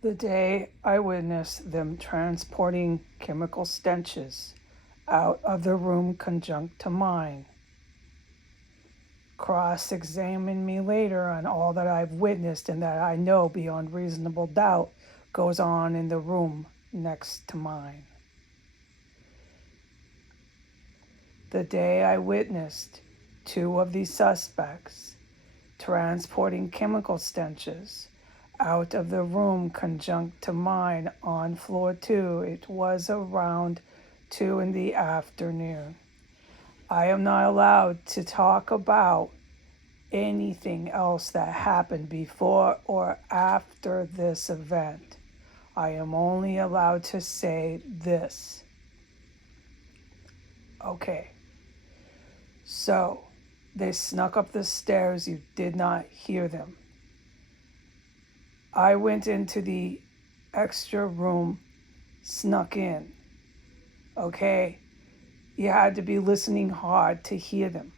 The day I witnessed them transporting chemical stenches out of the room conjunct to mine. Cross-examine me later on all that I've witnessed and that I know beyond reasonable doubt goes on in the room next to mine. The day I witnessed two of these suspects transporting chemical stenches out of the room conjunct to mine on floor 2. It was around 2 in the afternoon. I am not allowed to talk about anything else that happened before or after this event. I am only allowed to say this. Okay. So, they snuck up the stairs. You did not hear them. I went into the extra room, snuck in. Okay? You had to be listening hard to hear them.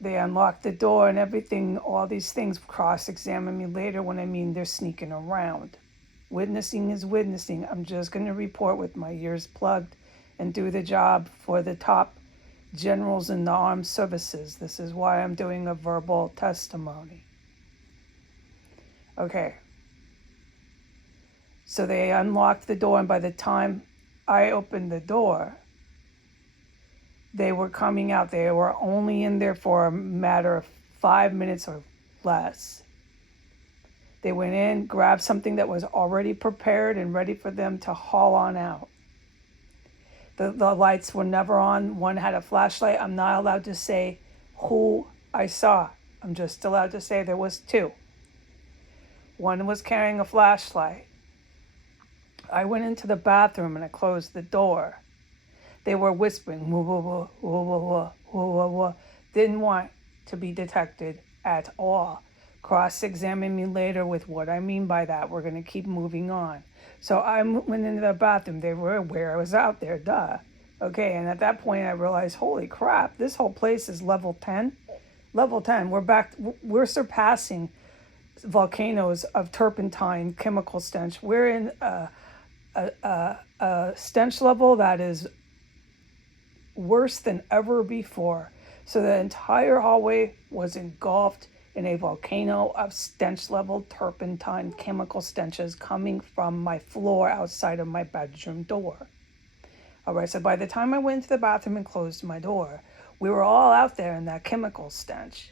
They unlocked the door and everything, all these things. Cross-examine me later when I mean they're sneaking around. Witnessing is witnessing. I'm just going to report with my ears plugged and do the job for the top generals in the armed services. This is why I'm doing a verbal testimony. Okay. So they unlocked the door, and by the time I opened the door, they were coming out. They were only in there for a matter of 5 minutes or less. They went in, grabbed something that was already prepared and ready for them to haul on out. The lights were never on. One had a flashlight. I'm not allowed to say who I saw. I'm just allowed to say there was two. One was carrying a flashlight. I went into the bathroom and I closed the door. They were whispering, whoa, whoa, whoa, whoa, whoa, whoa, whoa, whoa, whoa. Didn't want to be detected at all. Cross-examine me later with what I mean by that. We're going to keep moving on. So I went into the bathroom. They were aware I was out there, duh. Okay, and at that point I realized, holy crap, this whole place is level 10. Level 10, we're surpassing volcanoes of turpentine chemical stench. We're in a stench level that is worse than ever before. So the entire hallway was engulfed in a volcano of stench level turpentine chemical stenches coming from my floor outside of my bedroom door. All right, so by the time I went into the bathroom and closed my door, we were all out there in that chemical stench.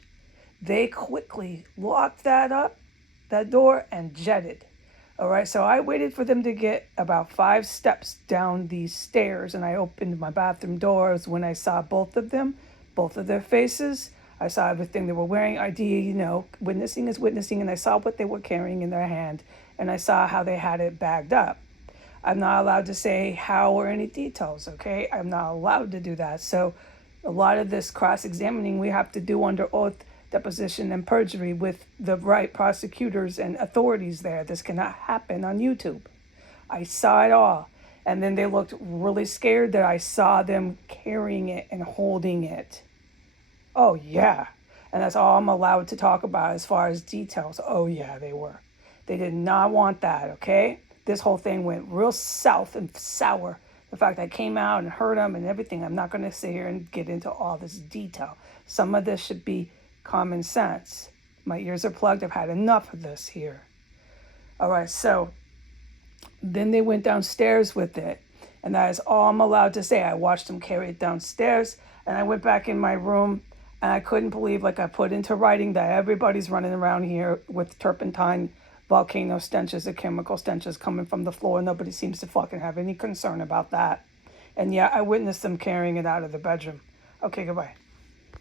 They quickly locked that door, and jetted. All right, so I waited for them to get about 5 steps down these stairs, and I opened my bathroom doors when I saw both of them, both of their faces. I saw everything they were wearing. Witnessing is witnessing, and I saw what they were carrying in their hand, and I saw how they had it bagged up. I'm not allowed to say how or any details, okay? I'm not allowed to do that. So a lot of this cross-examining we have to do under oath, deposition, and perjury with the right prosecutors and authorities there. This cannot happen on YouTube. I saw it all. And then they looked really scared that I saw them carrying it and holding it. Oh, yeah. And that's all I'm allowed to talk about as far as details. Oh, yeah, they were. They did not want that, okay? This whole thing went real south and sour. The fact I came out and heard them and everything, I'm not going to sit here and get into all this detail. Some of this should be common sense. My ears are plugged. I've had enough of this here. All right, so then they went downstairs with it. And that is all I'm allowed to say. I watched them carry it downstairs. And I went back in my room. And I couldn't believe, like I put into writing, that everybody's running around here with turpentine volcano stenches or chemical stenches coming from the floor. Nobody seems to fucking have any concern about that. And yeah, I witnessed them carrying it out of the bedroom. Okay, goodbye.